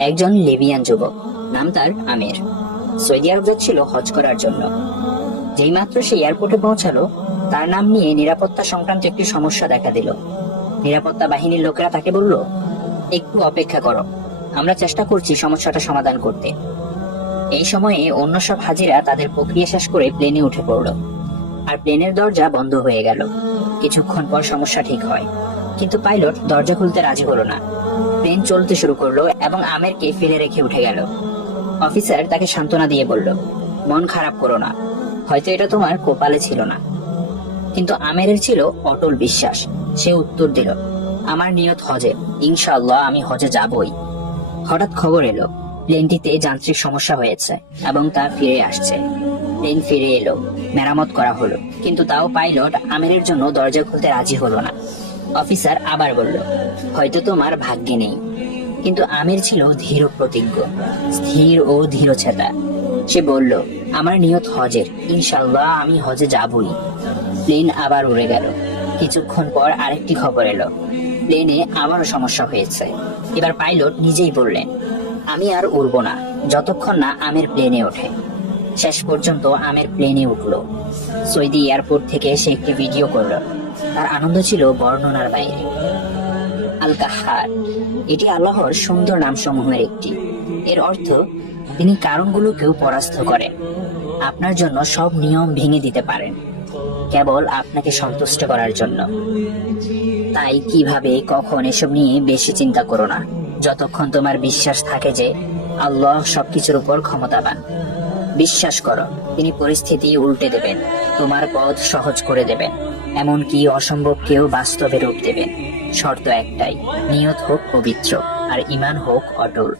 একজন লিবিয়ান যুবক, নাম তার আমির, সৌদি আরব যাচ্ছিল হজ করার জন্য। যেই মাত্র সে এয়ারপোর্টে পৌঁছালো, তার নাম নিয়ে নিরাপত্তা সংক্রান্ত একটি সমস্যা দেখা দিল। নিরাপত্তা বাহিনীর লোকেরা তাকে বলল, একটু অপেক্ষা করো, আমরা চেষ্টা করছি সমস্যাটা সমাধান করতে। এই সময়ে অন্য সব হাজিরা তাদের প্রক্রিয়া শেষ করে প্লেনে উঠে পড়ল, আর প্লেনের দরজা বন্ধ হয়ে গেল। কিছুক্ষণ পর সমস্যা ঠিক হয়, কিন্তু পাইলট দরজা খুলতে রাজি হলো না। প্লেন চলতে শুরু করলো এবং আমেরকে ফেলে রেখে উঠে গেল। অফিসার তাকে সান্ত্বনা দিয়ে বলল, মন খারাপ করো না, হয়তো এটা তোমার কপালে ছিল না। কিন্তু আমেরের ছিল অটল বিশ্বাস। সে উত্তর দিল, আমার নিয়ত হজে, ইনশাআল্লাহ আমি হজে যাবই। হঠাৎ খবর এলো, প্লেনটিতে যান্ত্রিক সমস্যা হয়েছে এবং তা ফিরে আসছে। প্লেন ফিরে এলো, মেরামত করা হলো, কিন্তু তাও পাইলট আমেরের জন্য দরজা খুলতে রাজি হলো না। অফিসার আবার বলল, হয়তো তোমার ভাগ্যে নেই। কিন্তু আমির ছিল ধীর প্রতিজ্ঞ, স্থির ও ধীরচেতা। সে বলল, আমার নিয়ত হজের, ইনশাআল্লাহ আমি হজে যাবই। প্লেন আবার উড়ে গেল। কিছুক্ষণ পর আরেকটি খবর এলো, প্লেনে আবারও সমস্যা হয়েছে। এবার পাইলট নিজেই বললেন, আমি আর উড়ব না যতক্ষণ না আমের প্লেনে ওঠে। শেষ পর্যন্ত আমের প্লেনে উঠলো। সৌদি এয়ারপোর্ট থেকে সে একটি ভিডিও করলো। তার আনন্দ ছিল বর্ণনার বাইরে। আল কাহার, এটি আল্লাহর সুন্দর নামসমূহের একটি। এর অর্থ, তিনি কারণগুলোকেও পরাস্ত করেন। আপনার জন্য সব নিয়ম ভেঙে দিতে পারেন, কেবল আপনাকে সন্তুষ্ট করার জন্য। তাই কিভাবে কখন এসব নিয়ে বেশি চিন্তা করো না, যতক্ষণ তোমার বিশ্বাস থাকে যে আল্লাহ সবকিছুর উপর ক্ষমতাবান। বিশ্বাস করো, তিনি পরিস্থিতি উল্টে দেবেন, তোমার পথ সহজ করে দেবেন, এমনকি অসম্ভবকেও বাস্তবে রূপ দেবেন। শর্ত একটাই, নিয়ত হোক পবিত্র আর ঈমান হোক অটল।